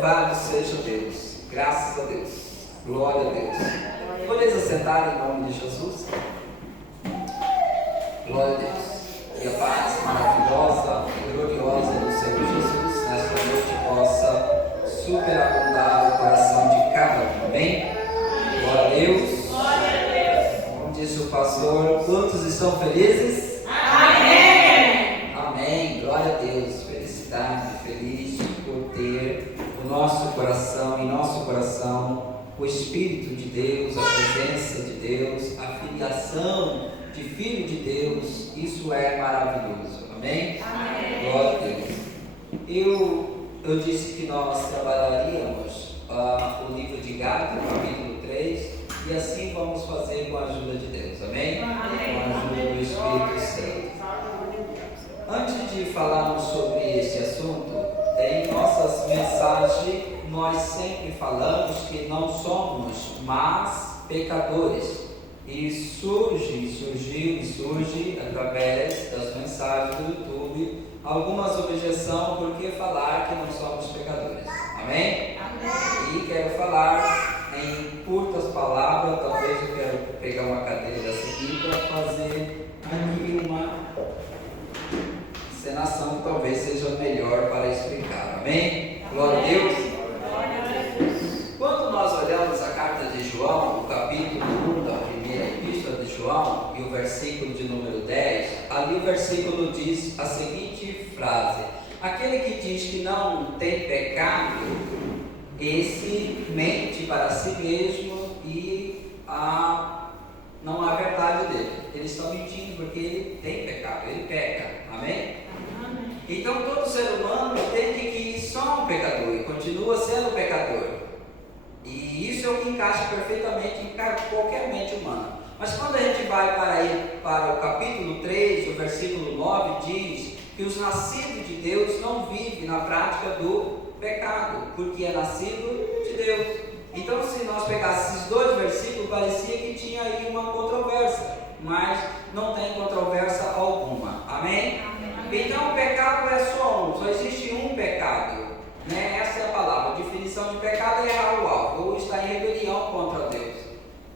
Louvado seja Deus, graças a Deus, glória a Deus. Podeis assentar em nome de Jesus? Glória a Deus. Que a paz maravilhosa e gloriosa do Senhor Jesus nesta noite possa superabundar o coração de cada um. Amém? Glória a Deus. Glória a Deus. Como disse o pastor, quantos estão felizes? Amém. Amém. Glória a Deus. Felicidade, feliz por ter o nosso coração, em nosso coração, o Espírito de Deus, a presença de Deus, a filiação de Filho de Deus. Isso é maravilhoso. Amém? Amém. Glória a Deus. Eu disse que nós trabalharíamos o livro de Gálatas, capítulo 3, e assim vamos fazer com a ajuda de Deus. Amém? Amém. Com a ajuda do Espírito Santo. Antes de falarmos sobre este assunto, em nossas mensagens nós sempre falamos que não somos mais pecadores. E surge através das mensagens do YouTube algumas objeções por que falar que não somos pecadores. Amém? Amém. E quero falar em curtas palavras. Talvez eu quero pegar uma cadeira dessa aqui para fazer aqui uma encenação que talvez seja melhor para explicar. Amém? Glória a Deus. Quando nós olhamos a carta de João, o capítulo 1 da primeira epístola de João, e o versículo de número 10, ali o versículo diz a seguinte frase: aquele que diz que não tem pecado, esse mente para si mesmo e não há verdade dele. Eles estão mentindo porque ele tem pecado, ele peca. Amém? Então todo ser humano entende que só um pecador e continua sendo pecador. E isso é o que encaixa perfeitamente em qualquer mente humana. Mas quando a gente vai para o capítulo 3, o versículo 9, diz que os nascidos de Deus não vivem na prática do pecado, porque é nascido de Deus. Então, se nós pegássemos esses dois versículos, parecia que tinha aí uma controvérsia, mas não tem controvérsia alguma. Amém? Então, o pecado é só existe um pecado. Essa é a palavra. A definição de pecado é errar o alvo, ou estar em rebelião contra Deus.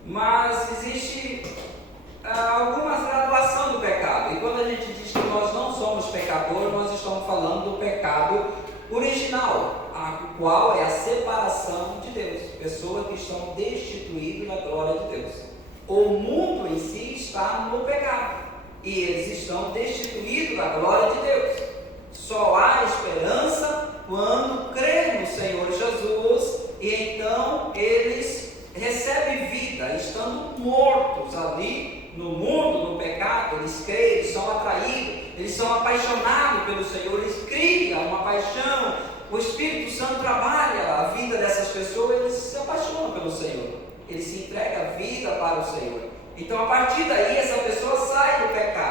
Mas existe algumas graduações do pecado. E quando a gente diz que nós não somos pecadores, nós estamos falando do pecado original, a qual é a separação de Deus. Pessoas que estão destituídas da glória de Deus. O mundo em si está no pecado. E eles estão destituídos da glória de Deus. Só há esperança quando creem no Senhor Jesus, e então eles recebem vida, estando mortos ali no mundo, no pecado. Eles creem, eles são atraídos, eles são apaixonados pelo Senhor, eles criam uma paixão. O Espírito Santo trabalha a vida dessas pessoas, eles se apaixonam pelo Senhor, eles se entregam a vida para o Senhor. Então, a partir daí, essa pessoa sai do pecado,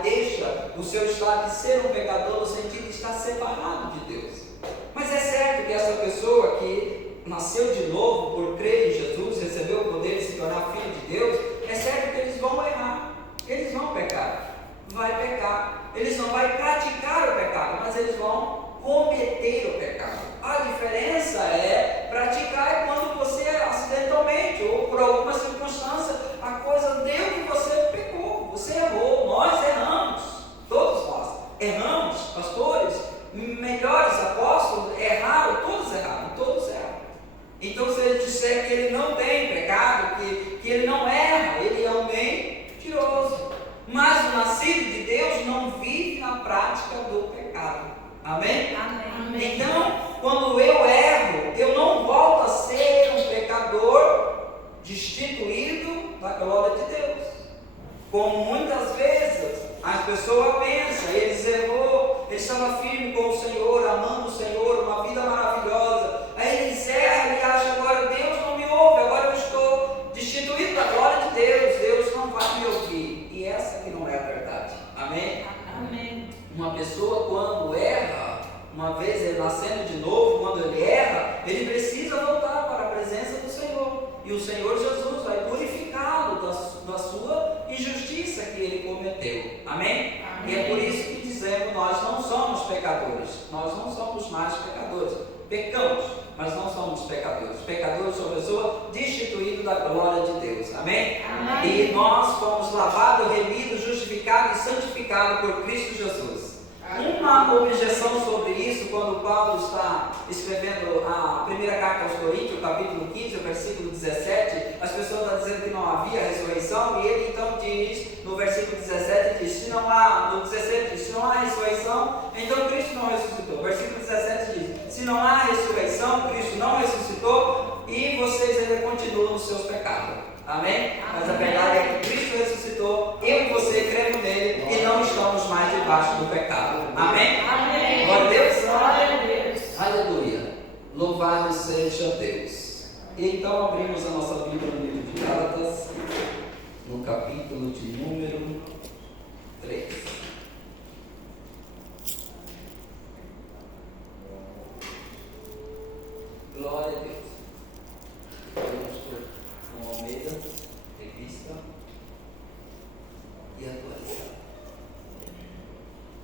deixa o seu estado de ser um pecador, no sentido de estar separado de Deus. Mas é certo que essa pessoa que nasceu de novo por crer em Jesus, recebeu o poder de se tornar filho de Deus, é certo que eles vão errar, eles vão pecar, vai pecar, eles não vão praticar o pecado, mas eles vão cometer o pecado. A diferença é praticar é quando você acidentalmente ou por alguma circunstância a coisa deu que você pecou, você errou, nós erramos, todos nós erramos, pastores, melhores apóstolos erraram, todos erraram. Então se ele disser que ele não tem pecado, que ele não erra, ele é um mentiroso. Mas o nascido de Deus não vive na prática do pecado. Amém? Amém. Então, quando eu erro, eu não volto a ser um pecador destituído da glória de Deus. Como muitas vezes as pessoas pensam, eles estavam firmes com o Senhor, amando o Senhor, uma vida maravilhosa. Aí eles erram e acham mas não somos pecadores. Pecadores são pessoa destituída da glória de Deus. Amém? Amém. E nós fomos lavados, remidos, justificados e santificados por Cristo Jesus. Uma objeção sobre isso, quando Paulo está escrevendo a primeira carta aos Coríntios, capítulo 15, versículo 17, as pessoas estão dizendo que não havia ressurreição, e ele então diz, no versículo 17, diz, no 17 diz, se não há ressurreição, então Cristo não ressuscitou. Versículo 17 diz, se não há ressurreição, Cristo não ressuscitou, e vocês ainda continuam nos seus pecados. Amém? Mas a verdade é que Cristo ressuscitou, eu e você cremos nele e não estamos mais debaixo do pecado. Amém? Amém. Glória a Deus. Glória a Deus. Aleluia. Louvado seja Deus. E então abrimos a nossa Bíblia no livro de Gálatas, no capítulo de número 3. Glória a Deus. Com Almeida, revista e atualizada.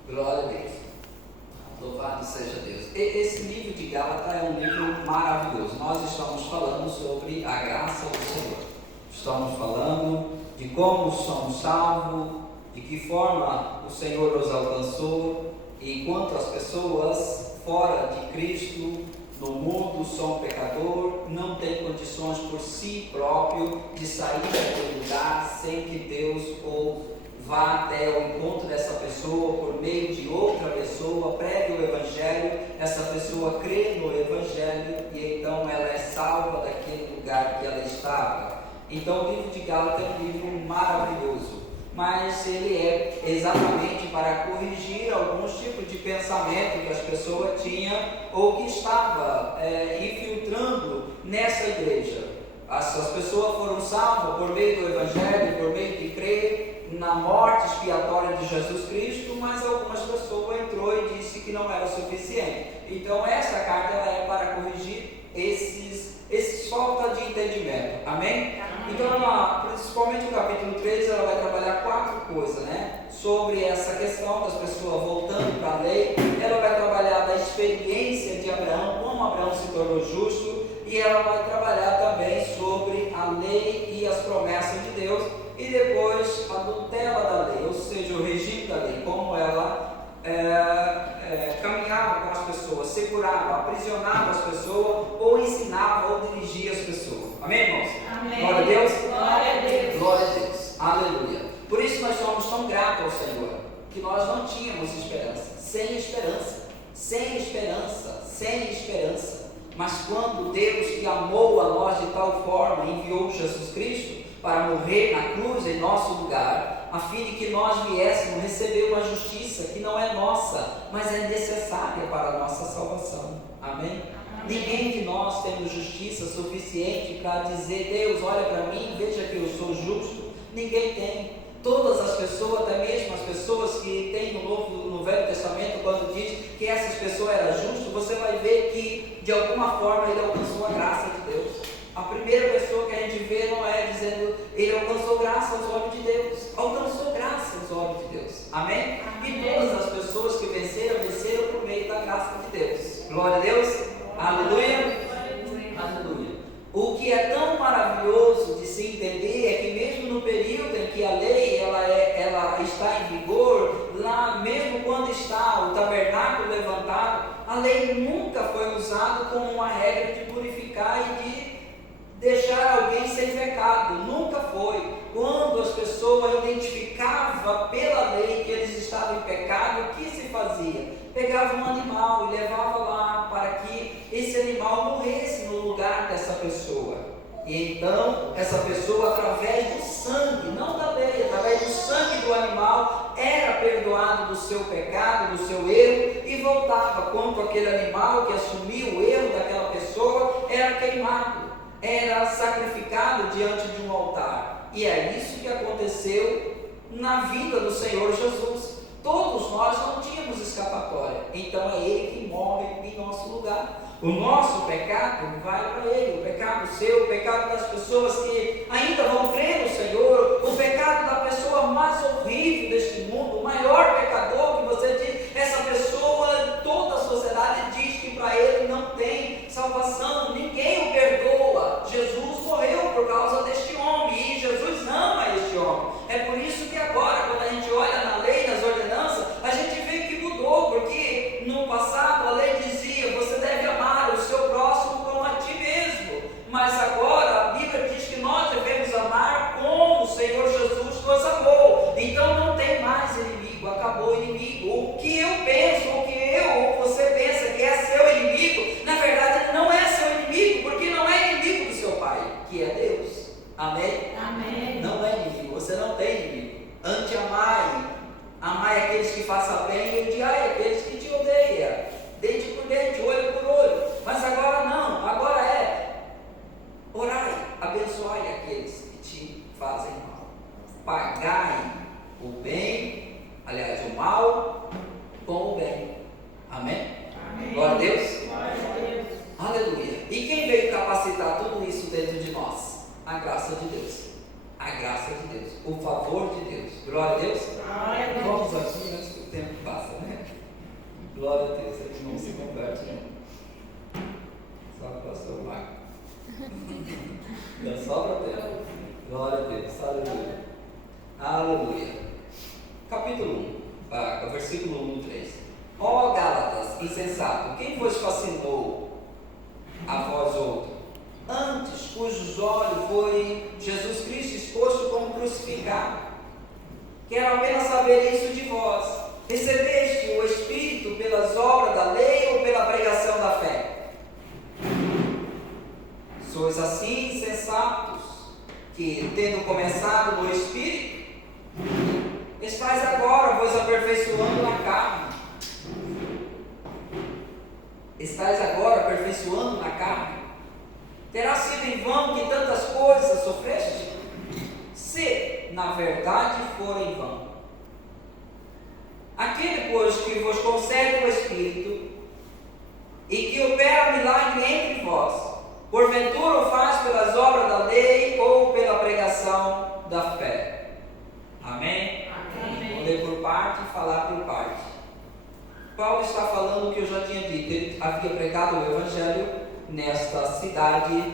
Glória a Deus. Louvado seja Deus. Esse livro de Gálatas é um livro maravilhoso. Nós estamos falando sobre a graça do Senhor. Estamos falando de como somos salvos, de que forma o Senhor nos alcançou, e quantas pessoas fora de Cristo no mundo são pecador, não tem condições por si próprio de sair daquele lugar sem que Deus ou vá até o encontro dessa pessoa por meio de outra pessoa, pregue o Evangelho, essa pessoa crê no Evangelho e então ela é salva daquele lugar que ela estava. Então o livro de Gálatas é um livro maravilhoso, mas ele é exatamente para corrigir alguns tipos de pensamento que as pessoas tinham ou que estava infiltrando nessa igreja. As pessoas foram salvas por meio do Evangelho, por meio de crer na morte expiatória de Jesus Cristo, mas algumas pessoas entrou e disse que não era suficiente. Então essa carta ela é para corrigir esses falta de entendimento. Amém? Então principalmente no capítulo 3 ela vai trabalhar 4 coisas, né? Sobre essa questão das pessoas voltando para a lei. Ela vai trabalhar da experiência de Abraão, como Abraão se tornou justo, e ela vai trabalhar também sobre a lei e as promessas de Deus, e depois a tutela da lei, ou seja, o regime da lei, como ela caminhava com as pessoas, segurava, aprisionava as pessoas, ou ensinava ou dirigia as pessoas. Amém, irmãos? Amém. Glória a Deus. Glória a Deus. Glória a Deus. Aleluia. Por isso nós somos tão gratos ao Senhor, que nós não tínhamos esperança, sem esperança, sem esperança, sem esperança. Mas quando Deus, que amou a nós de tal forma, enviou Jesus Cristo para morrer na cruz em nosso lugar, a fim de que nós viéssemos receber uma justiça que não é nossa, mas é necessária para a nossa salvação. Amém? Ninguém de nós temos justiça suficiente para dizer, Deus, olha para mim, veja que eu sou justo. Ninguém tem. Todas as pessoas, até mesmo as pessoas que tem no Velho Testamento, quando diz que essas pessoas eram justas, você vai ver que de alguma forma ele alcançou a graça de Deus. A primeira pessoa que a gente vê não é dizendo, ele alcançou graça aos olhos de Deus. Alcançou graça aos olhos de Deus. Amém? E todas as pessoas que venceram por meio da graça de Deus. Glória a Deus. Aleluia. Aleluia. O que é tão maravilhoso de se entender é que mesmo no período em que a lei ela está em vigor, lá mesmo quando está o tabernáculo levantado, a lei nunca foi usada como uma regra de purificar e de deixar alguém sem pecado. Nunca foi. Quando as pessoas identificavam pela lei que eles estavam em pecado, o que se fazia? Pegava um animal e levava lá para que esse animal morresse no lugar dessa pessoa. E então, essa pessoa, através do sangue, não da lei, através do sangue do animal, era perdoado do seu pecado, do seu erro, e voltava. Quando aquele animal que assumia o erro daquela pessoa era queimado, era sacrificado diante de um altar. E é isso que aconteceu na vida do Senhor Jesus. Todos nós não tínhamos escapatória, então é Ele que morre em nosso lugar. O nosso pecado vai para Ele, o pecado seu, o pecado das pessoas que ainda vão crer no Senhor, o pecado da pessoa mais horrível deste mundo, o maior pecador que você diz, essa pessoa, toda a sociedade diz que para ele não tem salvação. salvação, ninguém o perdoa. Jesus morreu por causa deste homem, e Jesus ama este homem. É por isso que agora, quando a gente olha na lei, nas ordenanças, a gente vê que mudou, porque no passado a lei dizia, você deve amar o seu próximo como a ti mesmo, mas agora a Bíblia diz que nós devemos amar como o Senhor Jesus nos amou. Então não tem mais inimigo, acabou o inimigo. O que eu penso, o que eu ou você pensa que é seu inimigo, na verdade não é seu inimigo, porque não é inimigo do seu Pai, que é Deus. Amém? Amém. Não é inimigo, você não tem inimigo. Amai aqueles que façam bem e odiai aqueles que te odeiam. Dente por dente, olho por olho. Mas agora não, agora é orai, abençoai aqueles que te fazem mal. Pagai o bem, aliás, o mal com o bem. Amém? Amém. Glória a Deus. Glória a Deus. Aleluia. E quem veio capacitar tudo isso dentro de nós? A graça de Deus. A graça de Deus. O favor de Deus. Glória a Deus. Glória a Deus. Vamos aqui antes que o tempo passa, né? Glória a Deus. Ele não se converte, né? Só o pastor Marco. Só para Deus. Glória a Deus. Aleluia. Aleluia. Capítulo 1, versículo 1 e 3. Ó Gálatas, insensato, quem vos fascinou a vós outro? Antes, cujos olhos foi Jesus Cristo exposto como crucificado. Quero apenas saber isso de vós. Recebeste o Espírito pelas obras da lei ou pela pregação da fé? Sois assim insensatos, que tendo começado no Espírito, estáis agora vos aperfeiçoando na carne. Estáis agora aperfeiçoando na carne? Terá sido em vão que tantas coisas sofreste? Se, na verdade, for em vão. Aquele, pois, que vos concede o Espírito e que opera milagre entre vós, porventura o faz pelas obras da lei ou pela pregação da fé? Amém? Amém. Vou ler por parte e falar por parte. Paulo está falando o que eu já tinha dito. Ele havia pregado o Evangelho nesta cidade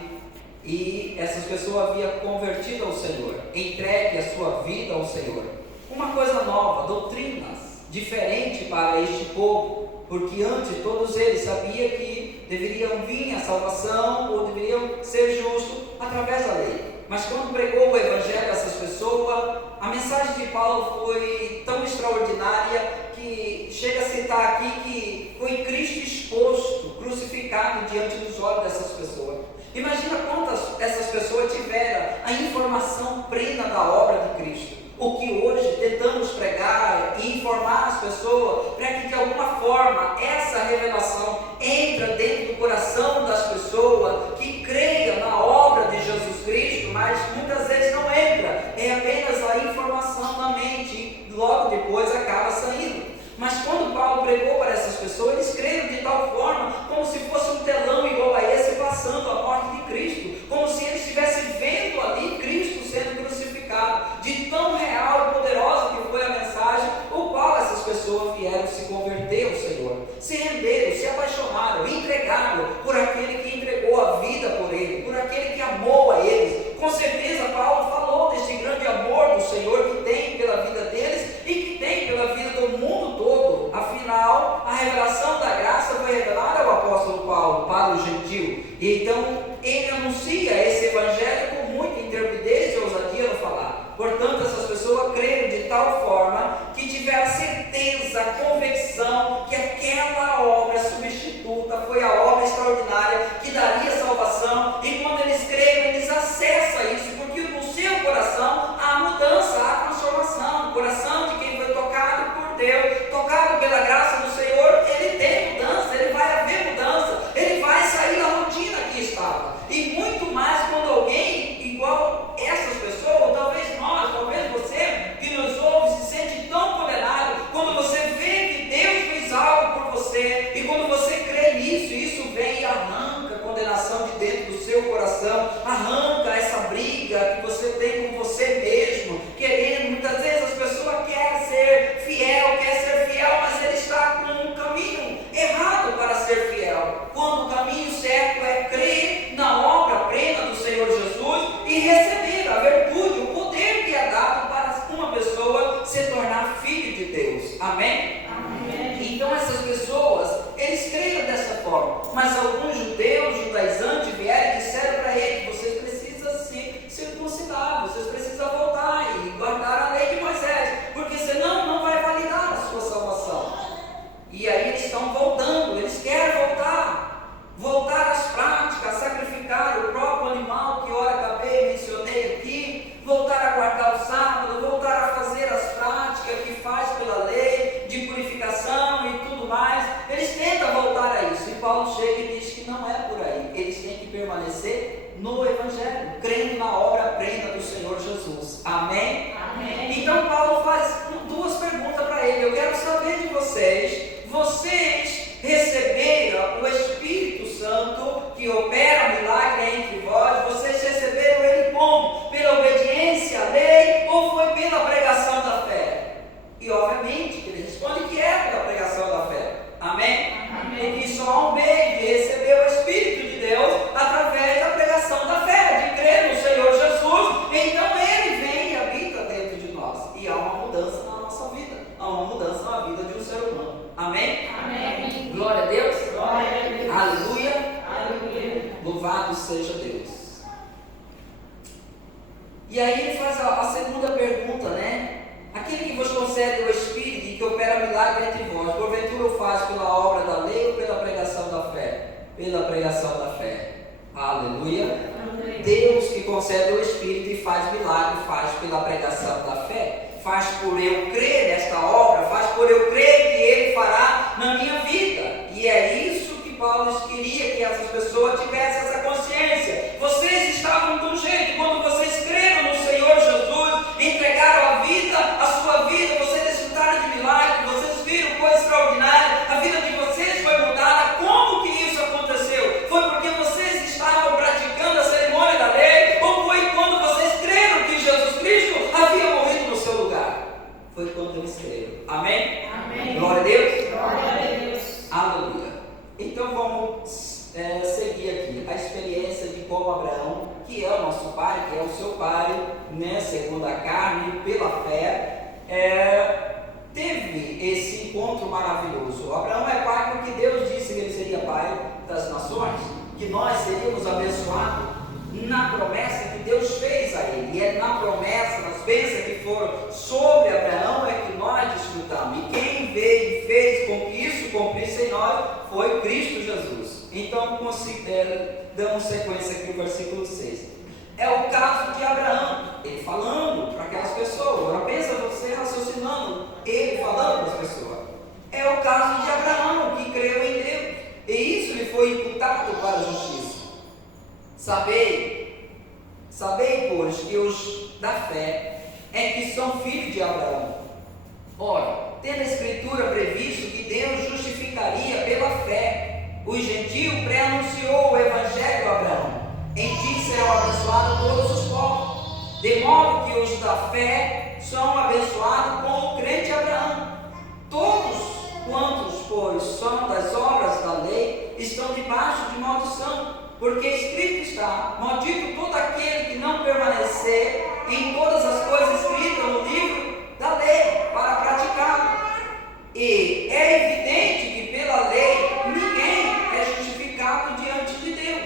e essas pessoas haviam convertido ao Senhor, entregue a sua vida ao Senhor. Uma coisa nova, doutrinas diferentes para este povo, porque antes todos eles sabiam que deveriam vir a salvação ou deveriam ser justos através da lei. Mas quando pregou o Evangelho a essas pessoas, a mensagem de Paulo foi tão extraordinária que chega a citar aqui que foi Cristo exposto, crucificado diante dos olhos dessas pessoas. Imagina quantas essas pessoas tiveram a informação plena da obra de Cristo. O que hoje tentamos pregar e informar as pessoas para que de alguma forma essa revelação entre dentro do coração das pessoas que creiam na obra de Jesus Cristo, mas muitas vezes não entra, é apenas a informação na mente e logo depois acaba saindo. Mas quando Paulo pregou para essas pessoas, eles creram de tal forma como se fosse um telão igual a esse passando a morte de Cristo, como se eles estivessem vendo ali Cristo sendo crucificado. De tão real e poderosa que foi a mensagem, o qual essas pessoas vieram se converter ao Senhor, se renderam, se apaixonaram, entregaram por aquele que entregou a vida por ele, por aquele que amou a eles. Com certeza Paulo falou desse grande amor do Senhor que tem pela vida deles e que tem pela vida do mundo todo. Afinal, a revelação da graça foi revelada ao apóstolo Paulo para o gentio, e então ele anuncia esse evangelho com muita intrepidez e ousadia no falar. Portanto, essas pessoas creram de tal forma que tiveram certeza, convicção que aquela obra substituta foi a obra extraordinária que daria salvação, e quando eles creem, eles acessam isso, porque no seu coração há mudança, há transformação. O coração de quem foi tocado por Deus, tocado pela graça do Senhor, ele tem mudança, ele vai haver mudança, ele vai sair da rotina que estava. E muito mais quando alguém igual essas pessoas, ou talvez nós, talvez você que nos ouve, se sente tão condenado, quando você vê que Deus fez algo por você, e quando você crê nisso, isso vem e arranca a condenação de dentro do seu coração, arranca essa briga que você tem com você mesmo, querendo, muitas vezes as pessoas querem ser fiel, mas ele está com um caminho errado para ser fiel, quando o caminho certo é permanecer no Evangelho, crendo na obra-prenda do Senhor Jesus. Amém? Amém. Então Paulo faz duas perguntas para ele. Eu quero saber de vocês: vocês receberam o Espírito Santo que opera milagre entre vós? Vocês receberam ele como? Pela obediência à lei ou foi pela pregação da fé? E obviamente ele responde que é pela pregação da fé. Amém? Amém. Porque só há um meio de receber o Espírito de Deus através da pregação da fé, de crer no Senhor Jesus. Então ele vem e habita dentro de nós. E há uma mudança na nossa vida. Há uma mudança na vida de um ser humano. Amém? Amém. Glória a Deus. Glória a Deus. Aleluia. Aleluia. Louvado seja Deus. E aí ele faz a segunda pergunta, né? Aquele que vos concede o Espírito e que opera milagre entre vós, porventura o faz pela obra da lei ou pela pregação da fé? Pela pregação da fé. Aleluia. Amém. Deus que concede o Espírito e faz milagre, faz pela pregação da fé. Faz por eu crer nesta obra, faz por eu crer que Ele fará na minha vida. E é isso que Paulo queria que essas pessoas tivessem essa consciência. Vocês estavam de um jeito, quando vocês creram no Senhor Jesus, entregaram a vida, a sua vida, vocês desfrutaram de milagre, vocês viram coisa extraordinária, a vida de vocês foi mudada. Como que isso aconteceu? Foi porque vocês estavam praticando a cerimônia da lei, ou foi quando vocês creram que Jesus Cristo havia morrido no seu lugar? Foi quando eles creram. Amém? Amém. Glória a Deus. Glória a Deus. Aleluia. Então vamos seguir aqui a experiência de como Abraão, que é o nosso pai, que é o seu pai, né, segundo a carne, pela fé, teve esse encontro maravilhoso. Abraão é pai porque Deus disse que ele seria pai das nações, que nós seríamos abençoados na promessa que Deus fez a ele. E é na promessa, nas bênçãos que foram sobre Abraão é que nós desfrutamos. E quem veio e fez com que isso cumprisse em nós foi Cristo Jesus. Então damos sequência aqui no versículo 6. É o caso de Abraão, ele falando para aquelas pessoas. Agora pensa você raciocinando, ele falando para as pessoas. É o caso de Abraão, que creu em Deus, e isso lhe foi imputado para a justiça. Sabei, pois, que os da fé é que são filhos de Abraão. Ora, tendo a Escritura previsto que Deus justificaria pela fé os gentios, pré-anunciou o Evangelho a Abraão: em ti serão abençoados todos os povos. De modo que os da fé são abençoados com o crente Abraão. Todos quantos, pois, são das obras da lei, estão debaixo de maldição, porque escrito está: maldito todo aquele que não permanecer em todas as coisas escritas no livro da lei, para praticá-lo. E é evidente que pela lei ninguém é justificado diante de Deus,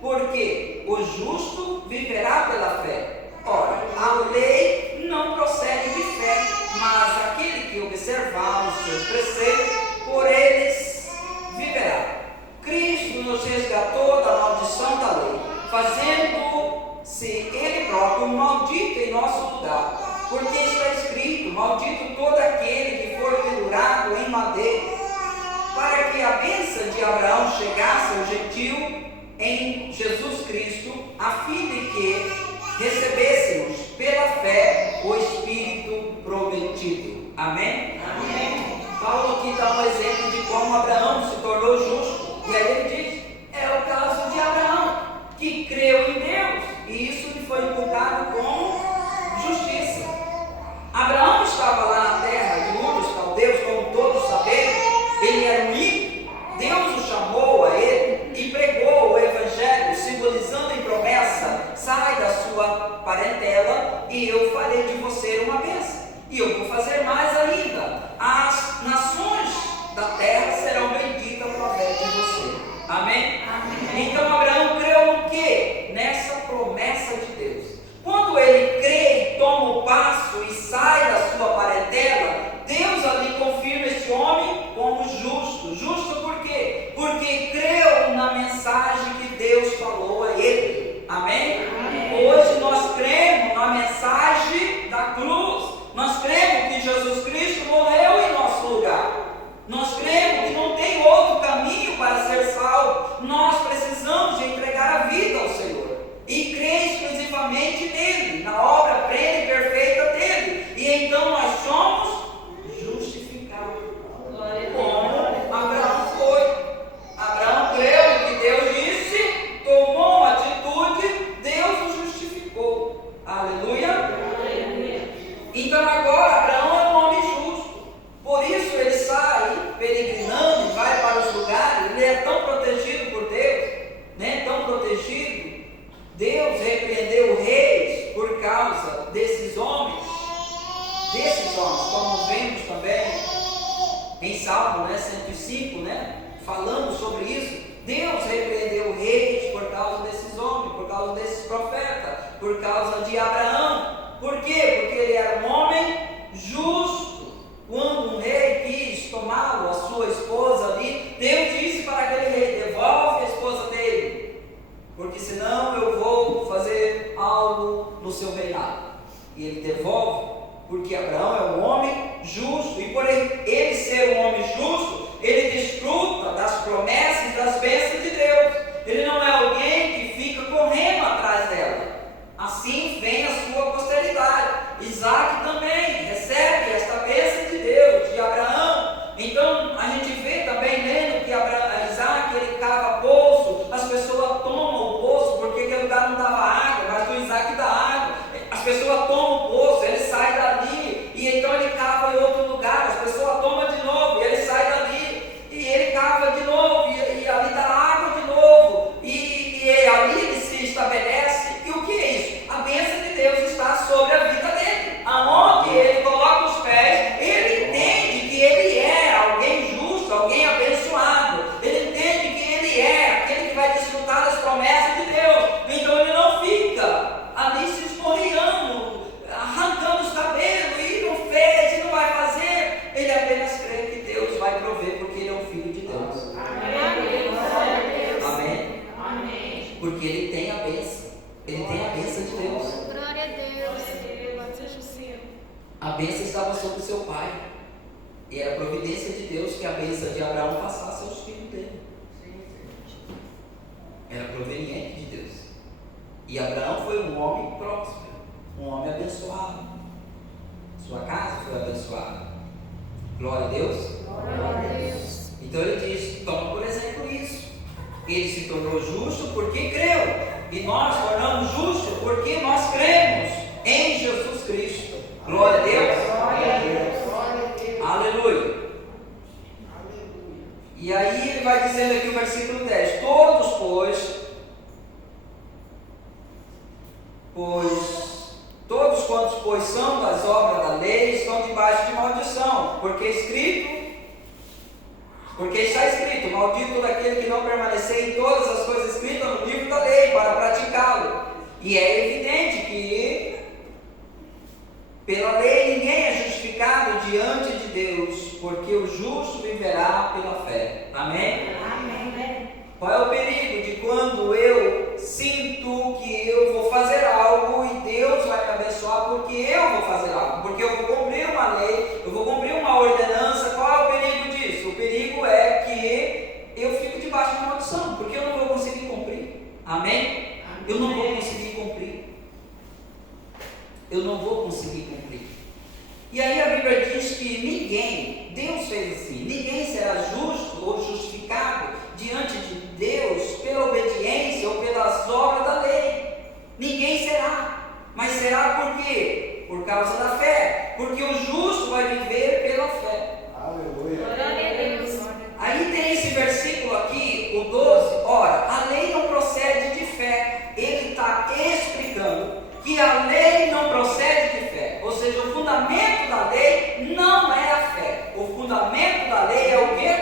porque o justo viverá pela fé. Ora, a lei não procede de fé, mas aquele que observar os seus preceitos, por eles viverá. Cristo nos resgatou da maldição da lei, fazendo-se Ele próprio maldito em nosso lugar. Porque está escrito: maldito todo aquele que for pendurado em madeira, para que a bênção de Abraão chegasse ao gentio em Jesus Cristo, a fim de que recebêssemos pela fé o Espírito prometido. Amém? Amém. Paulo aqui dá um exemplo de como Abraão se tornou justo. E aí ele diz: é o caso de Abraão, que creu em Deus, e isso lhe foi imputado como justiça. Abraão estava lá na terra de Ur dos Caldeus, como todos sabemos. Ele era um ímpio. Deus o chamou a ele e pregou o Evangelho, simbolizando em promessa: sai da sua parentela e eu farei de você uma bênção. E eu vou fazer mais ainda: as nações da terra serão benditas Salmo, né, 105, né, falando sobre isso. Deus repreendeu reis por causa desses homens, por causa desses profetas, por causa de Abraão. Por quê? Porque ele era um homem justo. Quando um rei quis tomá-lo, a sua esposa ali, Deus disse para aquele rei: devolve a esposa dele, porque senão eu vou fazer algo no seu reinado. E ele devolve, porque Abraão é um homem justo, e por ele ser um homem justo, ele desfruta das promessas e das bênçãos de Deus. Ele não é alguém que fica correndo atrás dela. Assim vem a sua posteridade. Isaac também recebe esta bênção de Deus, de Abraão. Então a gente vê também lendo que Isaac, ele cava poço, as pessoas tomam o poço, porque aquele lugar não dava água, mas do Isaac dá água. As pessoas tomam o poço, ele sai dali, e então ele cava em outro lugar, as pessoas tomam de novo, e ele sai dali, e ele cava de novo, e ali dá água de novo, e ali ele se estabelece. E o que é isso? A bênção de Deus está sobre a vida dele. Aonde ele coloca os pés, ele entende que ele é alguém justo, alguém abençoado. Ele entende que ele é aquele que vai desfrutar das promessas de Deus. Então ele não fica ali se esmorreando, arrancando os cabelos, e não fez, e não vai fazer. Ele apenas crê que Deus vai prover, porque ele é um filho de Deus. Amém? Amém? Porque ele tem a bênção. Ele tem a bênção de Deus. Glória a Deus. A bênção estava sobre o seu pai. E era a providência de Deus que a bênção de Abraão passasse aos filhos dele. Era proveniente de Deus. E Abraão foi um homem próspero, um homem abençoado. Sua casa foi abençoada. Glória a Deus. Glória a Deus. Então ele diz: toma por exemplo isso. Ele se tornou justo porque creu. E nós tornamos justos porque nós cremos em Jesus Cristo. Glória a Deus. Glória a Deus. Glória a Deus. Aleluia. E aí ele vai dizendo aqui o versículo 10: todos, todos quantos, pois, são das obras da lei, estão debaixo de maldição, porque está escrito: maldito daquele que não permanecer em todas as coisas escritas no livro da lei, para praticá-lo. E é evidente que pela lei ninguém é justificado diante de Deus, porque o justo viverá pela fé. Amém? Amém. Qual é o perigo de quando eu sinto que eu vou fazer algo e Deus vai me abençoar porque eu vou fazer algo, porque eu vou cumprir uma lei, eu vou cumprir uma ordenança? Qual é o perigo disso? O perigo é que eu fico debaixo de maldição, porque eu não vou conseguir cumprir. Amém? Eu não vou conseguir cumprir. Eu não vou conseguir cumprir. E aí a Bíblia diz que ninguém, Deus fez assim, ninguém será justo ou justificado diante de Deus pela obediência ou pelas obras da lei. Ninguém será. Mas será por quê? Por causa da fé. Porque o justo vai viver pela fé. Aleluia. Glória a Deus. Aí tem esse versículo aqui, o 12. Ora, a lei não procede de fé. Ele está explicando que a lei não procede de fé. Ou seja, o fundamento da lei não é a fé. O fundamento da lei é o quê?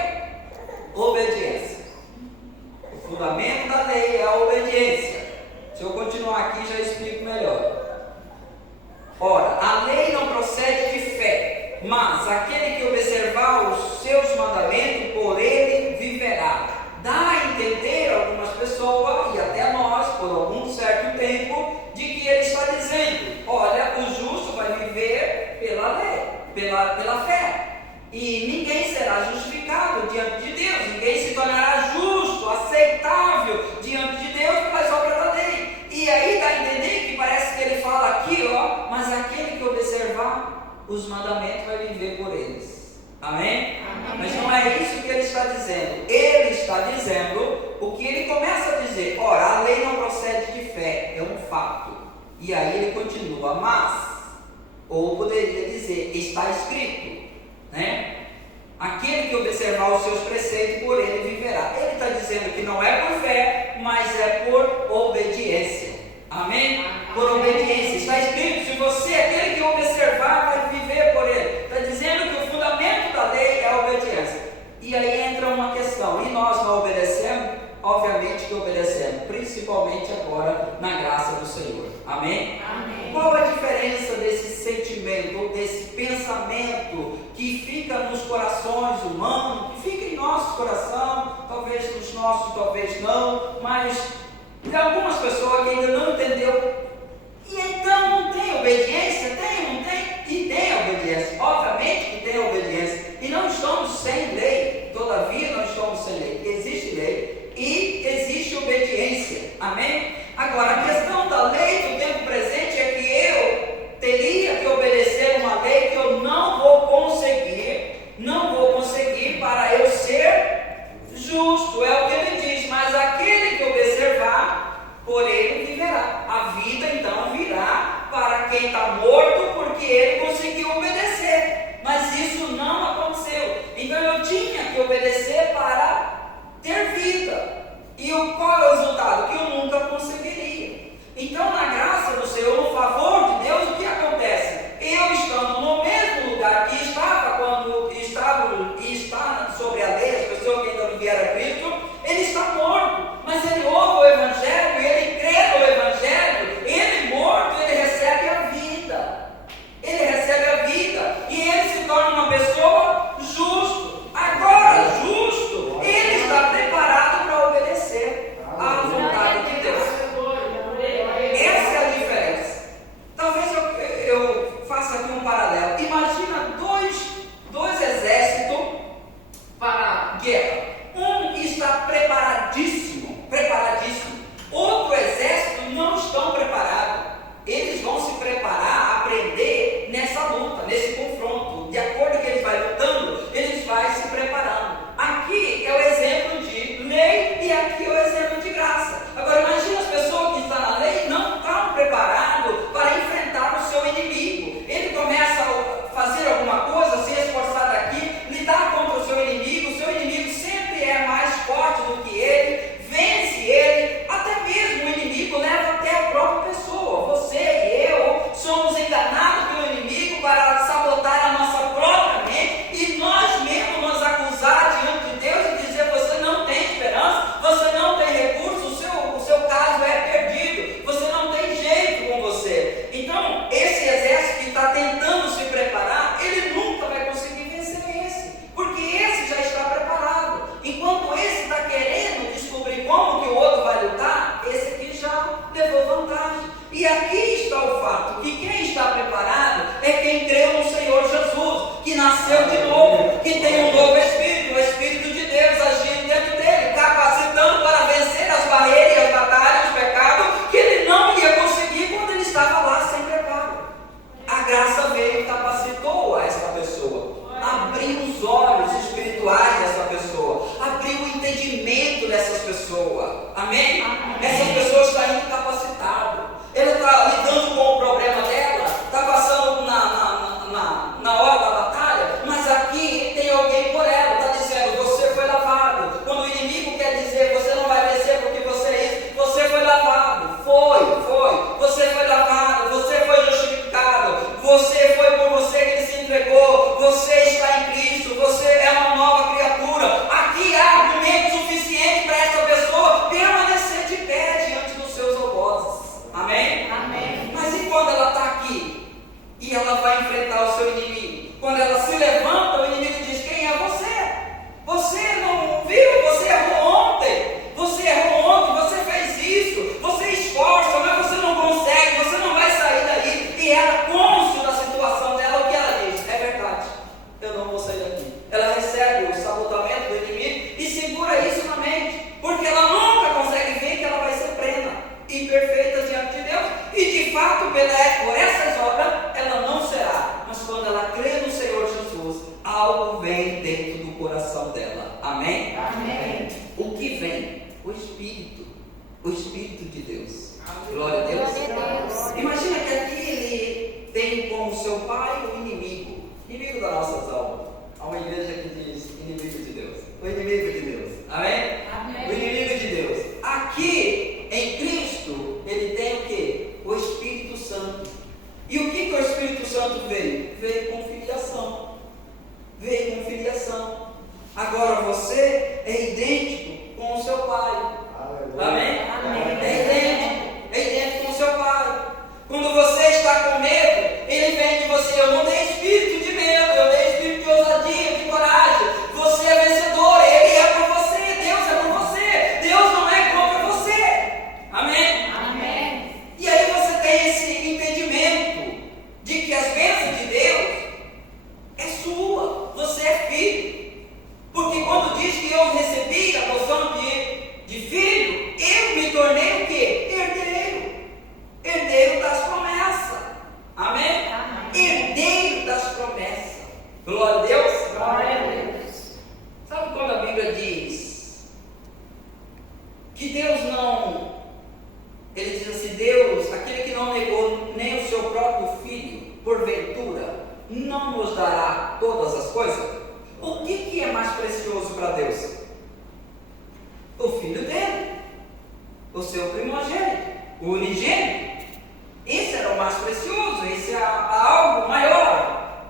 Obediência. O fundamento da lei é a obediência. Se eu continuar aqui, já explico melhor. Ora, a lei não procede de fé, mas aquele que observar os seus mandamentos, por ele viverá. Dá a entender algumas pessoas, e até nós, por algum certo tempo, de que ele está dizendo: olha, o justo vai viver pela lei, pela fé. E ninguém será justificado diante de Deus, ninguém se tornará justo, aceitável diante de Deus pelas obras da lei. E aí dá a entender que parece que ele fala aqui, mas aquele que observar os mandamentos vai viver por eles. Amém? Amém? Mas não é isso que ele está dizendo. Ele está dizendo o que ele começa a dizer: ora, a lei não procede de fé, é um fato. E aí ele continua: mas, ou poderia dizer, está escrito, né? Aquele que observar os seus preceitos, por ele viverá. Ele está dizendo que não é por fé, mas é por obediência. Amém? Por obediência. Está escrito: se você, aquele que observar, vai viver por ele. Está dizendo que o fundamento da lei é a obediência. principalmente agora na graça do Senhor. Amém? Amém. Qual a diferença desse sentimento ou desse pensamento que fica nos corações humanos, que fica em nosso coração, talvez nos nossos, talvez não, mas tem algumas pessoas que ainda não entendeu. E então não tem obediência? Tem, não tem? E tem obediência. Obviamente que tem obediência. E não estamos sem lei. Todavia não estamos sem lei. Existe lei e existe obediência. Amém? Agora, a questão da lei do tempo presente é que eu teria que obedecer uma lei que eu não vou conseguir para eu ser justo. É o que ele diz. Mas aquele que observar, por ele viverá. A vida então virá para quem está morto, porque ele conseguiu obedecer. Mas isso não aconteceu. Então eu tinha que obedecer para ter vida. E qual é o resultado? Que eu nunca conseguiria. Então, na graça do Senhor, no favor de Deus, o que acontece? Eu estando no mesmo lugar que estava quando está sobre a lei, as pessoas que ainda não vieram a Cristo, ele está morto. Mas ele ouve o Evangelho e ele crê no Evangelho. Ele morto, ele recebe a vida. Ele recebe a vida. E ele se torna uma pessoa justo. Agora, justo, ele está preparado para obedecer à vontade de Deus. Essa é a diferença. Talvez eu faça aqui um paralelo. Imagina dois exércitos para a guerra. Um está preparadíssimo. Outro exército não estão preparados. Eles vão se preparar, aprender nessa luta, nesse confronto. De acordo com que eles vão lutando, eles vão se preparando. Aqui é o exemplo de lei e aqui é o exemplo de graça. Agora imagina as pessoas que estão na lei não estão preparadas para enfrentar o seu inimigo. Ele começa a fazer alguma coisa, se esforçar daqui, lidar contra o seu inimigo sempre é mais forte do que ele, vence ele, até mesmo o inimigo leva até a própria pessoa. Você e eu somos enganados pelo inimigo para sabotar a nossa própria mente e nós mesmos nos acusar diante de Deus e dizer: você não tem esperança, você não tem recurso, o seu caso é perdido, você não tem jeito com você. Então, esse exército que está tentando se preparar, ele nunca vai conseguir vencer esse, porque esse já está preparado. Enquanto esse está querendo descobrir como que o outro vai lutar, esse aqui já levou vantagem. E aqui está o fato, que quem está preparado é quem creu no Senhor Jesus, que nasceu de novo, que tem um novo Espírito, o Espírito de Deus agindo dentro dele, capacitando para vencer as barreiras, as batalhas, os pecados, que ele não ia conseguir quando ele estava lá sem preparo. A graça veio e capacitou a essa pessoa, abriu os olhos espirituais dessa pessoa, abriu o entendimento dessas pessoas. Amém? Essas pessoas estão indo capacitadas. Ela está lidando com o problema dela, está passando na hora da batalha, mas aqui tem alguém por ela, está dizendo: você foi lavado. Quando o inimigo quer dizer: você não vai vencer porque você é isso, você foi lavado. Você foi lavado, você foi justificado, foi por você que ele se entregou, você está em Cristo, você é uma nova criatura. Aqui há argumento suficiente para essa pessoa permanecer de pé diante dos seus algozes. Amém? Amém. Mas e quando ela está aqui e ela vai enfrentar o seu inimigo? Quando ela se levanta, o inimigo diz: quem é você? Você não viu? Você errou ontem, você fez isso, você esforça, mas você não consegue, você não vai sair daí. E ela, cônscio da situação dela, o que ela diz? É verdade, eu não vou sair daqui. Ela recebe o sabotamento do inimigo e segura isso na mente, porque ela nunca consegue ver que ela vai ser plena e perfeita diante de Deus. E de fato, por essas obras, ela não será. Mas quando ela crê no Senhor Jesus, algo vem dentro do coração dela. Amém? Amém. O que vem? O Espírito de Deus. Glória a Deus. Imagina que aqui ele tem como seu pai o inimigo das nossas almas. Há uma igreja que diz inimigo de Deus. O inimigo de Deus. Amém? Amém. O inimigo de Deus. Aqui em Cristo ele tem o que? O Espírito Santo. E o que o Espírito Santo veio? Veio com filiação. Agora você é idêntico com o seu pai. Aleluia. Amém? Amém. Ele diz assim: Deus, aquele que não negou nem o seu próprio filho, porventura, não nos dará todas as coisas? O que é mais precioso para Deus? O filho dele, o seu primogênito, o unigênito. Esse era o mais precioso, esse é algo maior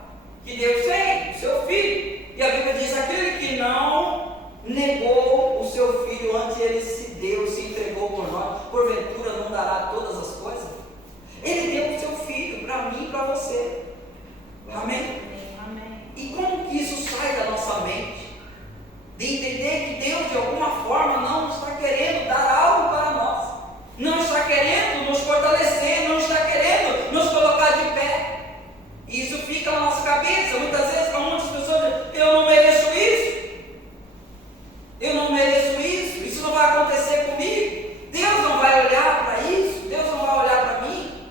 que Deus tem, o seu filho. E a Bíblia diz: aquele que não negou o seu filho antes ele se deu, se entregou por nós, porventura não dará todas as coisas? Ele deu o seu filho para mim e para você. Amém? Amém. E como que isso sai da nossa mente? De entender que Deus de alguma forma não está querendo dar algo para nós, não está querendo nos fortalecer, não está querendo nos colocar de pé. E isso fica na nossa cabeça. Muitas vezes, para muitas pessoas, eu não mereço isso, eu não mereço isso, isso não vai acontecer comigo, Deus não vai olhar para isso, Deus não vai olhar para mim.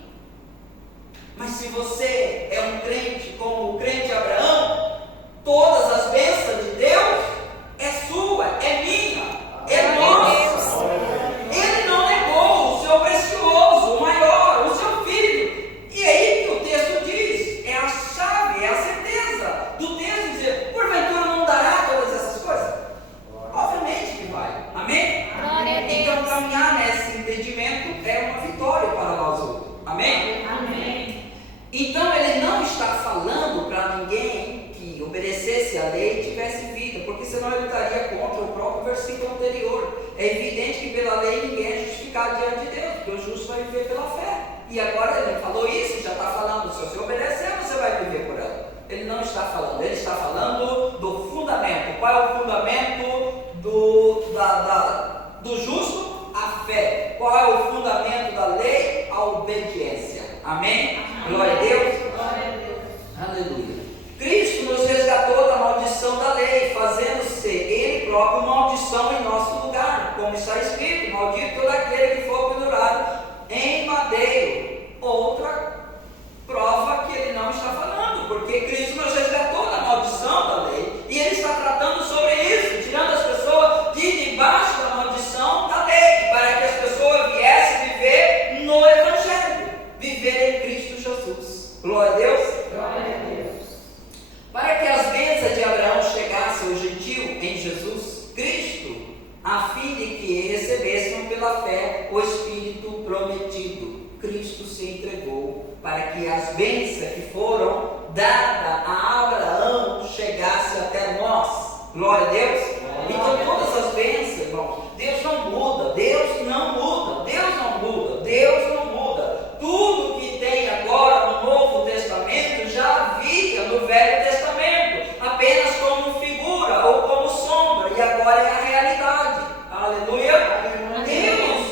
Mas se você é um crente como o crente Abraão, todas as bênçãos de Deus é sua, é minha, é nossa. Ele não negou o seu precioso, o maior, o seu filho. E é aí que o texto diz, é a chave, é a certeza do texto dizer: porventura não dará todas essas coisas? Obviamente que vai, amém? Glória a Deus. Então caminhar nesse entendimento é uma vitória para nós outros, amém? Amém. Então ele não está falando para ninguém que obedecesse a lei e tivesse vida, porque senão ele estaria contra o próprio versículo anterior. É evidente que pela lei ninguém é justificado diante de Deus, porque o justo vai viver pela fé. E agora ele falou isso, já está falando: se você obedecer, você vai viver por ela. Ele não está falando, ele está falando do fundamento. Qual é o fundamento do justo? A fé. Qual é o fundamento da lei? A obediência. Amém? Glória a Deus. Glória a Deus. Aleluia. Cristo nos resgatou da maldição da lei, fazendo-se Ele próprio maldição em nosso lugar, como está escrito: maldito todo aquele que for pendurado em madeiro. Outra prova que ele não está falando, porque Cristo nos resgatou da maldição da lei, e ele está tratando sobre isso, tirando as pessoas de debaixo da maldição da lei, para que as pessoas viessem viver no Evangelho, viver em Cristo Jesus. Glória a Deus. Glória a Deus. Para que as bênçãos de Abraão chegassem ao gentio em Jesus Cristo, a fim de que recebessem pela fé o Espírito prometido. Cristo se entregou para que as bênçãos que foram dadas a Abraão chegassem até nós. Glória a Deus. Então todas as bênçãos, irmão, Deus não muda, Deus não muda, Deus não muda, Deus não muda. Tudo que tem agora no Novo Testamento já havia no Velho Testamento, apenas como figura ou como sombra, e agora é a realidade. Aleluia. Deus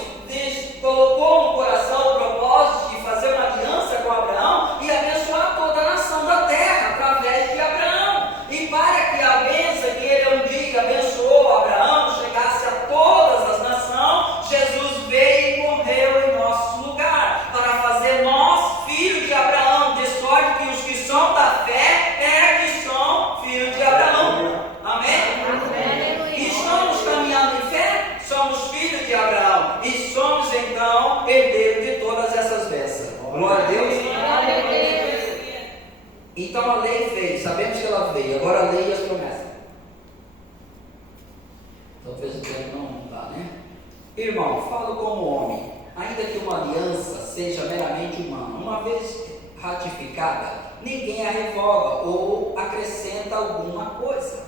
colocou no coração o propósito de fazer uma aliança com Abraão e abençoar toda a nação da terra através de Abraão. E para que a bênção que ele um dia abençoou Abraão chegasse a todas as nações, Jesus veio e morreu em nosso lugar, para fazer nós filhos de Abraão, de sorte que os que são da fé que são filhos de Abraão. Amém? Aleluia. E estamos caminhando em fé, somos filhos de Abraão e somos então herdeiros de todas essas bênçãos. Glória a Deus. Glória a Deus. Então a lei veio, sabemos que ela veio, agora a lei e as promessas. Talvez o tempo não dá, né? Irmão, falo como homem, ainda que uma aliança seja meramente humana, uma vez ratificada, ninguém a revoga ou acrescenta alguma coisa.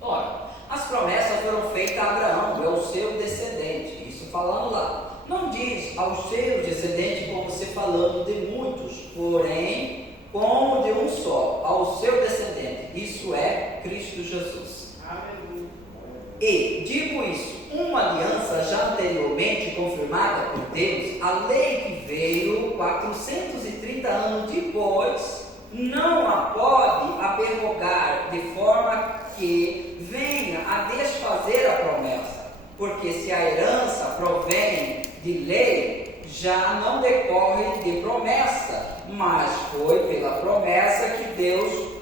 Ora, as promessas foram feitas a Abraão, é o seu descendente, isso falando lá. Não diz ao seu descendente como você falando de muitos, porém como de um só, ao seu descendente, isso é Cristo Jesus. Aleluia. E, digo isso, uma aliança já anteriormente confirmada por Deus, a lei que veio 430 anos depois, não a pode aberrogar de forma que venha a desfazer a promessa, porque se a herança provém de lei, já não decorre de promessa, mas foi pela promessa que Deus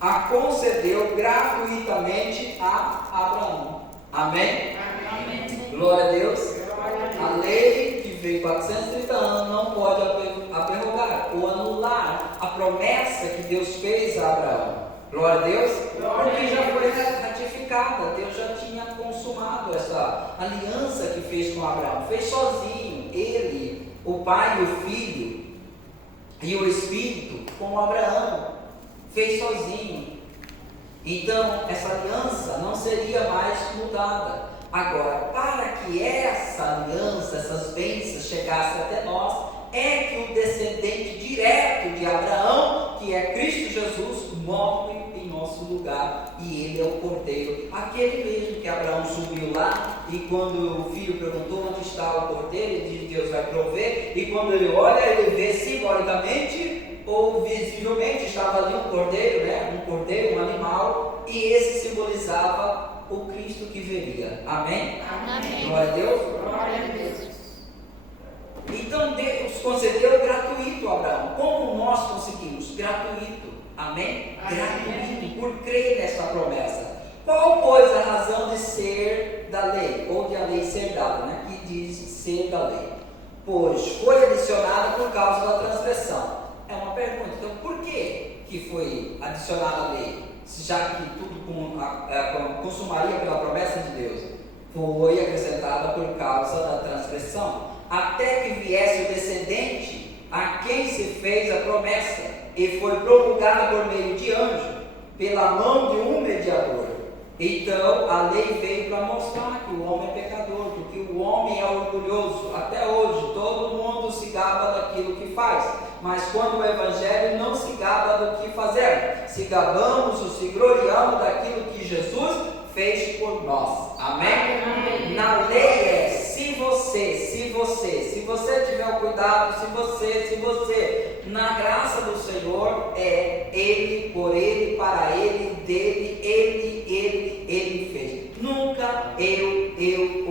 a concedeu gratuitamente a Abraão. Amém? Amém. Glória a Deus. A lei que veio 430 anos, não pode aberrogar ou anular a promessa que Deus fez a Abraão. Glória a Deus, porque já foi ratificada, Deus já tinha consumado essa aliança que fez com Abraão, fez sozinho, ele, o Pai, o Filho e o Espírito com Abraão, fez sozinho. Então essa aliança não seria mais mudada. Agora, para que essa aliança, essas bênçãos chegassem até nós, é que o descendente direto de Abraão, que é Cristo Jesus, morre em nosso lugar, e ele é o Cordeiro, aquele mesmo que Abraão subiu lá, e quando o filho perguntou onde está o Cordeiro, ele disse: Deus vai prover, e quando ele olha, ele vê simbolicamente ou visivelmente estava ali um cordeiro, né? Um cordeiro, um animal, e esse simbolizava o Cristo que viria. Amém? Amém. Glória a Deus. Glória a Deus. Então Deus concedeu gratuito a Abraão. Como nós conseguimos? Gratuito. Amém? Gratuito, por crer nesta promessa. Qual, pois, a razão de ser da lei? Ou de a lei ser dada, né? Que diz ser da lei. Pois foi adicionada por causa da transgressão. É uma pergunta. Então, por que foi adicionada a lei? Já que tudo consumaria pela promessa de Deus. Foi acrescentada por causa da transgressão, até que viesse o descendente a quem se fez a promessa, e foi promulgada por meio de anjo, pela mão de um mediador. Então a lei veio para mostrar que o homem é pecador, porque o homem é orgulhoso. Até hoje todo mundo se gaba daquilo que faz, mas quando o evangelho não se gaba do que fazemos, se gabamos ou se gloriamos daquilo que Jesus fez por nós. Amém? Amém. Na lei é se você tiver o cuidado, se você, na graça do Senhor, é Ele, por Ele, para Ele, dele, Ele fez. Nunca eu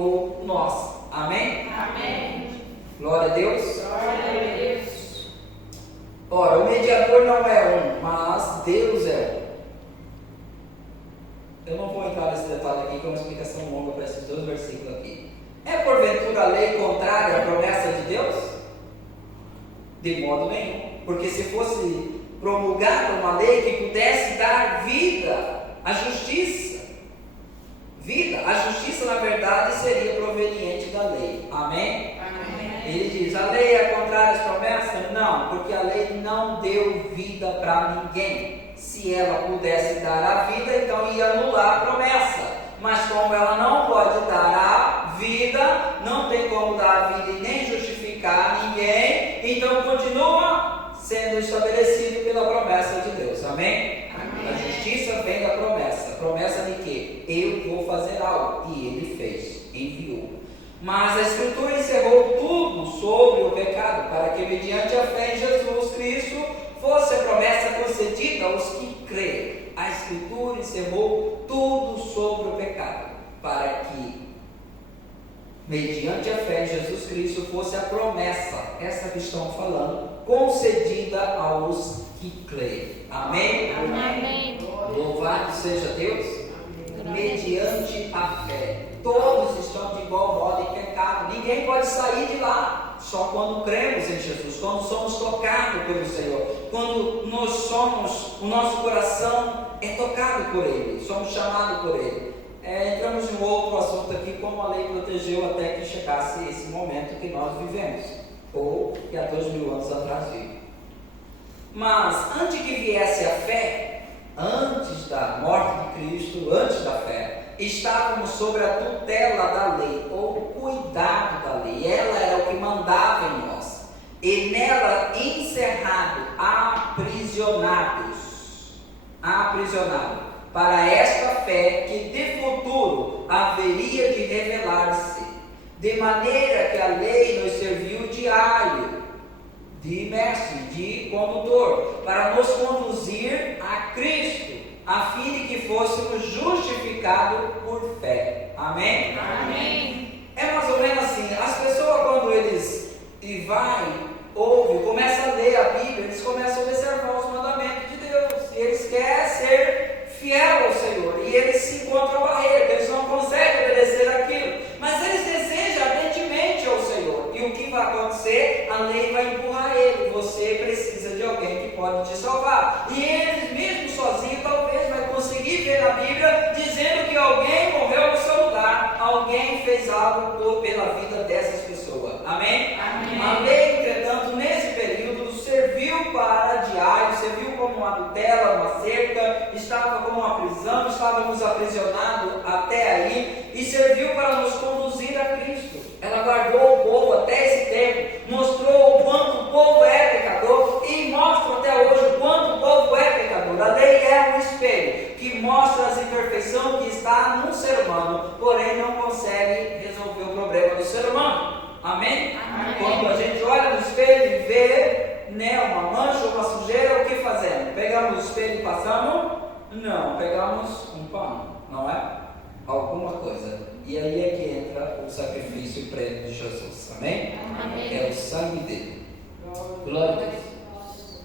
ou nós. Amém? Amém. Glória a Deus. Glória a Deus. Ora, o mediador não é um, mas Deus é um. Eu não vou entrar nesse detalhe aqui, que é uma explicação longa para esses dois versículos aqui. É porventura a lei contrária à promessa de Deus? De modo nenhum. Porque se fosse promulgada uma lei que pudesse dar vida à justiça, a justiça na verdade seria proveniente da lei. Amém? Amém. Ele diz: a lei é contrária às promessas? Não, porque a lei não deu vida para ninguém. Se ela pudesse dar a vida, então ia anular a promessa. Mas como ela não pode dar a vida, não tem como dar a vida e nem justificar ninguém, então continua sendo estabelecido pela promessa de Deus. Amém? Amém. A justiça vem da promessa. Promessa de que eu vou fazer algo, e ele fez, enviou. Mas a Escritura encerrou tudo sobre o pecado, para que mediante a fé em Jesus Cristo fosse a promessa concedida aos que creem. A Escritura encerrou tudo sobre o pecado, para que mediante a fé em Jesus Cristo fosse a promessa, essa que estão falando, concedida aos que creem. Amém? Amém. Louvado seja Deus. Mediante a fé. Todos estão de igual modo em pecado. Ninguém pode sair de lá. Só quando cremos em Jesus, quando somos tocados pelo Senhor, quando nós somos, o nosso coração é tocado por Ele, somos chamados por Ele. Entramos em um outro assunto aqui, como a lei protegeu até que chegasse esse momento que nós vivemos, ou que há 2000 anos atrás vive. Mas antes que viesse a fé, antes da morte de Cristo, antes da fé, estávamos sobre a tutela da lei, ou cuidado da lei. Ela era o que mandava em nós, e nela encerrado, aprisionado, para esta fé que de futuro haveria de revelar-se, de maneira que a lei nos serviu de aio, de mestre, de condutor, para nos conduzir a Cristo, a fim de que fôssemos justificados por fé. Amém? Amém. É mais ou menos assim. As pessoas, quando eles ouvem, começam a ler a Bíblia, eles começam a observar os mandamentos de Deus, e eles querem ser fiel ao Senhor, e eles se encontram a barreira, eles não conseguem obedecer aquilo, mas eles desejam ardentemente ao Senhor, e o que vai acontecer? A lei vai empurrar ele. Você precisa de alguém que pode te salvar. E eles mesmo sozinhos talvez vai conseguir ver na Bíblia dizendo que alguém morreu no seu lugar. Alguém fez algo pela vida dessas pessoas. Amém? Amém. A lei, entretanto, nesse período serviu para diário, serviu como uma tutela, uma cerca, estava como uma prisão, estávamos aprisionados até aí e serviu para nos conduzir a Cristo. Ela guardou o povo até esse tempo, mostrou o quanto o povo é pecador e mostra até hoje o quanto o povo é pecador. A lei é um espelho que mostra as imperfeições que está no ser humano, porém não consegue resolver o problema do ser humano. Amém? Amém. Quando a gente olha no espelho e vê, né, uma mancha ou uma sujeira, o que fazemos? Pegamos o espelho e passamos? Não, pegamos um pano, não é? Alguma coisa. E aí é que entra o sacrifício pleno de Jesus. Amém? Amém. É o sangue dele. Glória a Deus.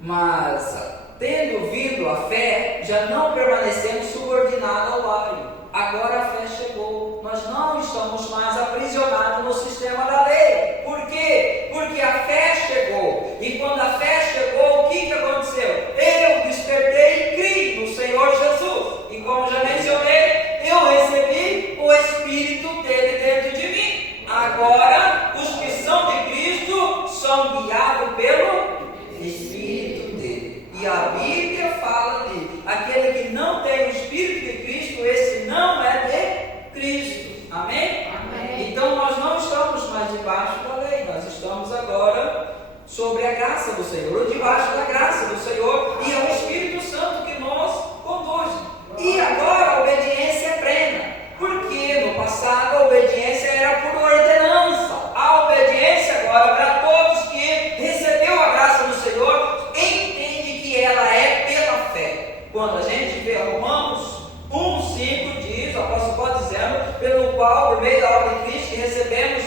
Mas, tendo vindo a fé, já não permanecemos subordinados ao hábito. Agora a fé chegou. Nós não estamos mais aprisionados no sistema da lei. Por quê? Porque a fé chegou. E quando a fé chegou, o que aconteceu? Eu despertei e criei no Senhor Jesus. E como já mencionei, eu recebi o Espírito dele dentro de mim. Agora, os que são de Cristo são guiados pelo Espírito dele. E a Bíblia fala de aquele que não tem o Espírito de Cristo, esse não é de Cristo. Amém? Amém. Então nós não estamos mais debaixo da lei, nós estamos agora sobre a graça do Senhor, debaixo da graça do Senhor, e é o Espírito Santo que nos conduz. E agora a obediência é plena, porque no passado a obediência era por ordenança. A obediência agora, para todos que recebeu a graça do Senhor, entende que ela é pela fé. Quando a gente vê Romanos 1,5 diz, o apóstolo Paulo dizendo, pelo qual, por meio da obra de Cristo, recebemos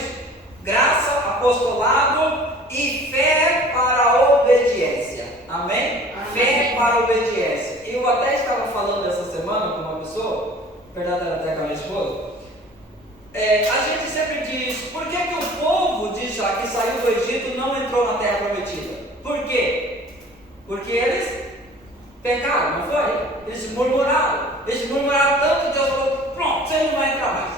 graça, apostolado e fé para a obediência. Amém? Amém. Fé para a obediência. Eu até estava falando essa semana com uma pessoa, verdade, até com a minha esposa. A gente sempre diz, por que o povo de Já que saiu do Egito não entrou na terra prometida? Por quê? Porque eles pecaram, não foi? Eles murmuraram tanto que Deus falou, pronto, vocês não vão entrar mais.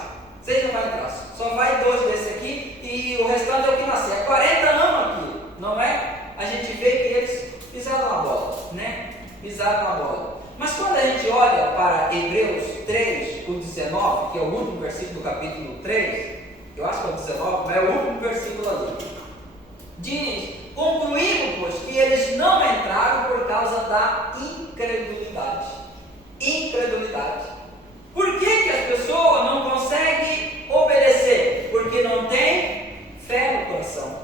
Vocês não vão entrar. Só vai 2 desse aqui e o restante é o que nascer. É 40 anos aqui, não é? A gente vê que eles pisaram na bola, né? Pisaram na bola. Mas quando a gente olha para Hebreus 3, o 19, que é o último versículo do capítulo 3, eu acho que é o 19, mas é o último versículo ali. Diz, concluímos, pois, que eles não entraram por causa da incredulidade. Incredulidade. Por que as pessoas não conseguem obedecer? Porque não tem fé no coração.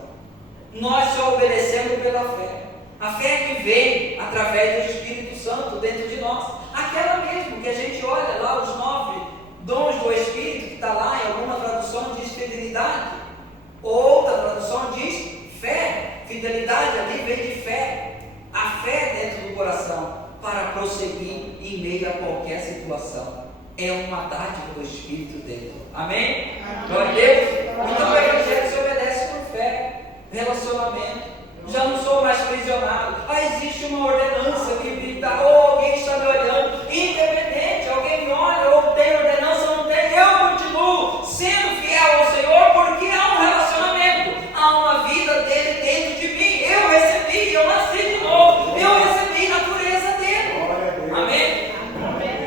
Nós só obedecemos pela fé. A fé que vem através do Espírito Santo dentro de nós. Aquela mesmo que a gente olha lá, os 9 dons do Espírito, que está lá, em alguma tradução diz fidelidade, outra tradução diz fé. Fidelidade ali vem de fé. A fé dentro do coração para prosseguir em meio a qualquer situação. É uma dádiva do Espírito dentro. Amém? Glória a Deus. Então o Evangelho se obedece por fé. Relacionamento. Já não sou mais prisionado. Existe uma ordenança que grita, alguém está me olhando. Independente, alguém me olha, ou tem ordenança, ou não tem. Eu continuo sendo fiel ao Senhor, porque há um relacionamento. Há uma vida dele dentro de mim. Eu recebi, eu nasci de novo. Eu recebi a natureza dele. Amém?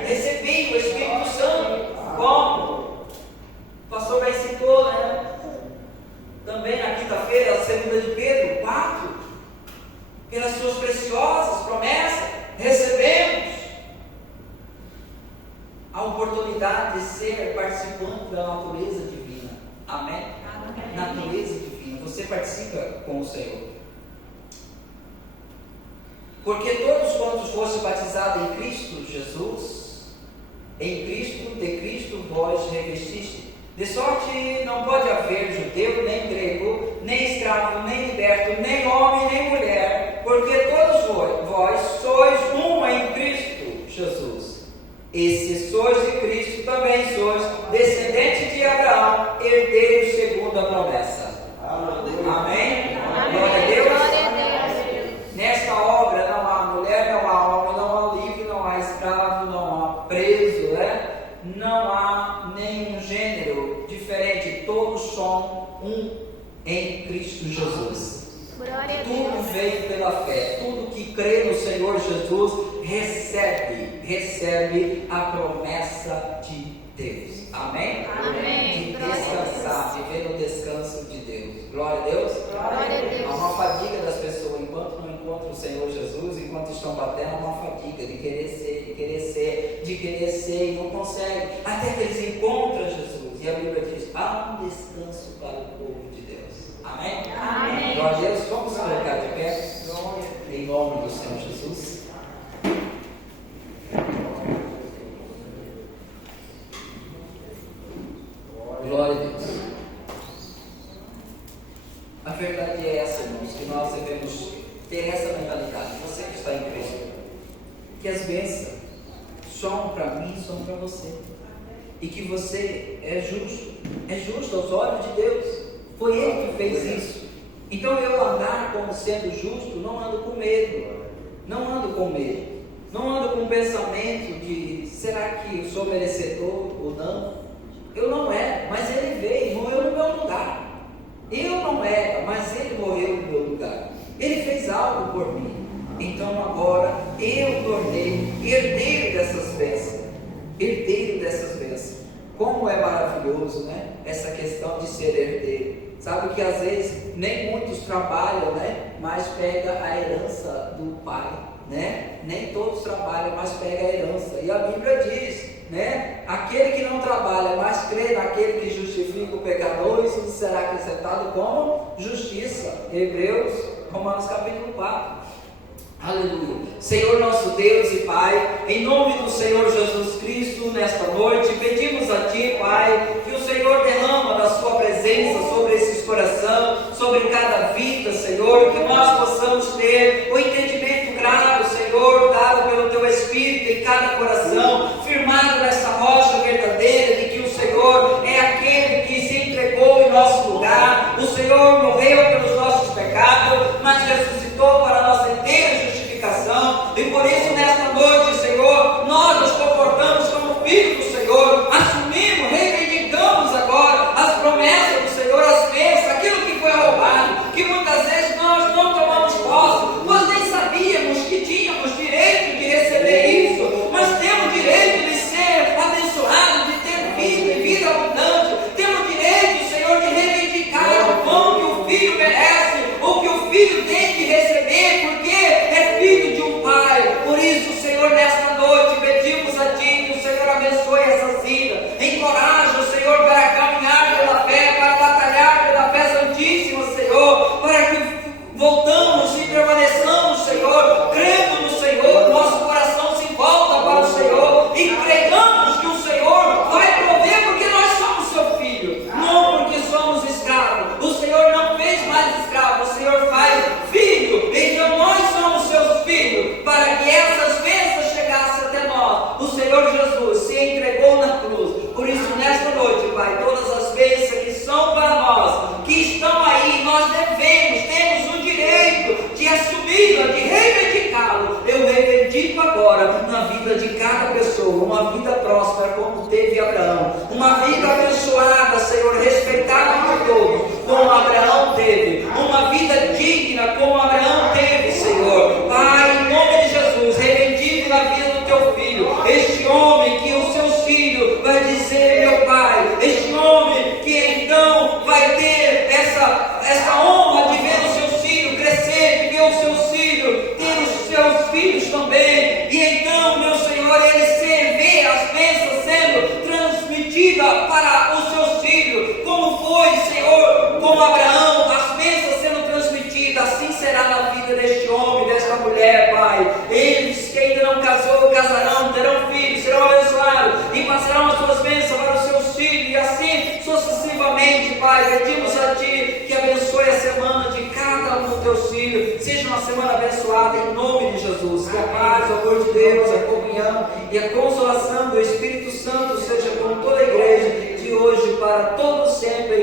Recebi o Espírito Santo. Como o pastor bem citou, né? Também na quinta-feira, a segunda de Pedro 4, pelas suas preciosas promessas, recebemos a oportunidade de ser participante da natureza divina. Amém? Amém. Natureza divina. Você participa com o Senhor. Porque todos quantos fossem batizados em Cristo Jesus, em Cristo, de Cristo vós revestiste. De sorte não pode haver judeu, nem grego, nem escravo, nem liberto, nem homem, nem mulher, porque todos vós sois um em Cristo Jesus. E se sois de Cristo, também sois descendentes de Abraão, herdeiros segundo a promessa. Amém? Glória a Deus. Glória a Deus. Nesta obra não há mulher, não há homem, não há livre, não há escravo, não há preso, né? Não há nenhum gênero diferente, todos são um em Cristo Jesus. Glória a Tudo Deus. veio pela fé, tudo que crê no Senhor Jesus recebe a promessa de Deus. Amém? Amém. De Glória a descansar, viver no descanso de Deus. Glória a Deus. Glória a Deus. Há uma fadiga das pessoas enquanto não encontram o Senhor Jesus, enquanto estão batendo, há uma fadiga de querer ser e não consegue, até que eles encontram Jesus. E a Bíblia diz: há um descanso para o povo de Deus. Amém? Amém. Glória a Deus. Vamos colocar de pé, em nome do Senhor Jesus. Glória a Deus. A verdade é essa, irmãos, que nós devemos ter essa mentalidade. Você que está em Cristo, que as bênçãos são para mim, são para você, e que você é justo aos olhos de Deus. Foi Ele que fez isso. Então eu andar como sendo justo, não ando com medo, não ando com o pensamento de será que eu sou merecedor ou não. Eu não era, mas Ele veio e morreu no meu lugar. Eu não era, mas Ele morreu no meu lugar. Ele fez algo por mim. Então agora eu tornei herdeiro dessas bênçãos. Como é maravilhoso, né? Essa questão de ser herdeiro. Sabe que às vezes nem muitos trabalham, né? Mas pega a herança do pai, né? Nem todos trabalham, mas pega a herança. E a Bíblia diz, né? Aquele que não trabalha, mas crê naquele que justifica o pecador, isso lhe será acrescentado como justiça. Hebreus, Romanos capítulo 4. Aleluia. Senhor nosso Deus e Pai, em nome do Senhor Jesus Cristo, nesta noite, pedimos a Ti, Pai, que o Senhor derrama da Sua presença sobre esses corações, sobre cada vida, Senhor, que nós possamos ter o entendimento claro, Senhor, dado pelo Teu Espírito em cada coração, firmado nessa rocha verdadeira, de que o Senhor é aquele que se entregou em nosso lugar, o Senhor morreu pelos nossos pecados, mas ressuscitou para a nossa inteira justificação, e por isso nesta noite, Senhor, nós nos comportamos como filhos do Senhor, assumimos, reivindicamos agora as promessas do Senhor, as bênçãos, aquilo que foi roubado, que muitas vezes nós não tomamos posse, nós nem sabíamos que tínhamos direito de receber isso, mas temos direito de ser abençoados, de ter vida e vida abundante, temos direito, Senhor, de reivindicar o pão que o filho merece, o que o filho tem que receber, porque é filho de um pai. Por isso, Senhor, nesta noite pedimos a Ti que o Senhor abençoe essas vidas, encoraja o Senhor para caminhar pela fé, para batalhar pela fé santíssima, Senhor, para que voltamos e permaneçamos, Senhor, crendo no Senhor, nosso coração se volta para o Senhor e pregamos que o Senhor vai prover, porque nós somos Seu filho, não porque somos escravos. O Senhor não fez mais escravo, o Senhor faz filho. Então nós somos Seus filhos, para que essas bênçãos chegassem até nós. O Senhor Jesus se entregou na cruz. Por isso, nesta noite, Pai, todas as bênçãos que são para nós, que estão aí, nós temos o direito de assumi-la, de reivindicá-lo. Eu reivindico agora na vida de cada pessoa, uma vida próspera como teve Abraão, uma vida abençoada, Senhor, respeitada por todos, como Abraão teve, uma vida digna como Abraão teve, Senhor. Pai, em nome de Jesus, reivindico na vida do Teu filho, este homem que os seus filhos vai dizer, meu Pai, este homem que então vai ter essa honra de ver os seus filhos crescer, de ver os seus filhos ter os seus filhos também, e então, meu Senhor, ele vê as bênçãos sendo transmitidas para os seus filhos, como foi, Senhor, com Abraão, as bênçãos sendo transmitidas, assim será na vida deste homem, desta mulher, Pai. Eles que ainda não casarão, terão filhos, serão abençoados e passarão as suas bênçãos para os seus filhos, e assim sucessivamente, Pai. Pedimos a Ti que abençoe a semana de cada um dos Teus filhos, seja uma semana abençoada em nome de Jesus. Que a paz, o amor de Deus, a comunhão e a consolação do Espírito Santo seja com toda a igreja de hoje para todos sempre.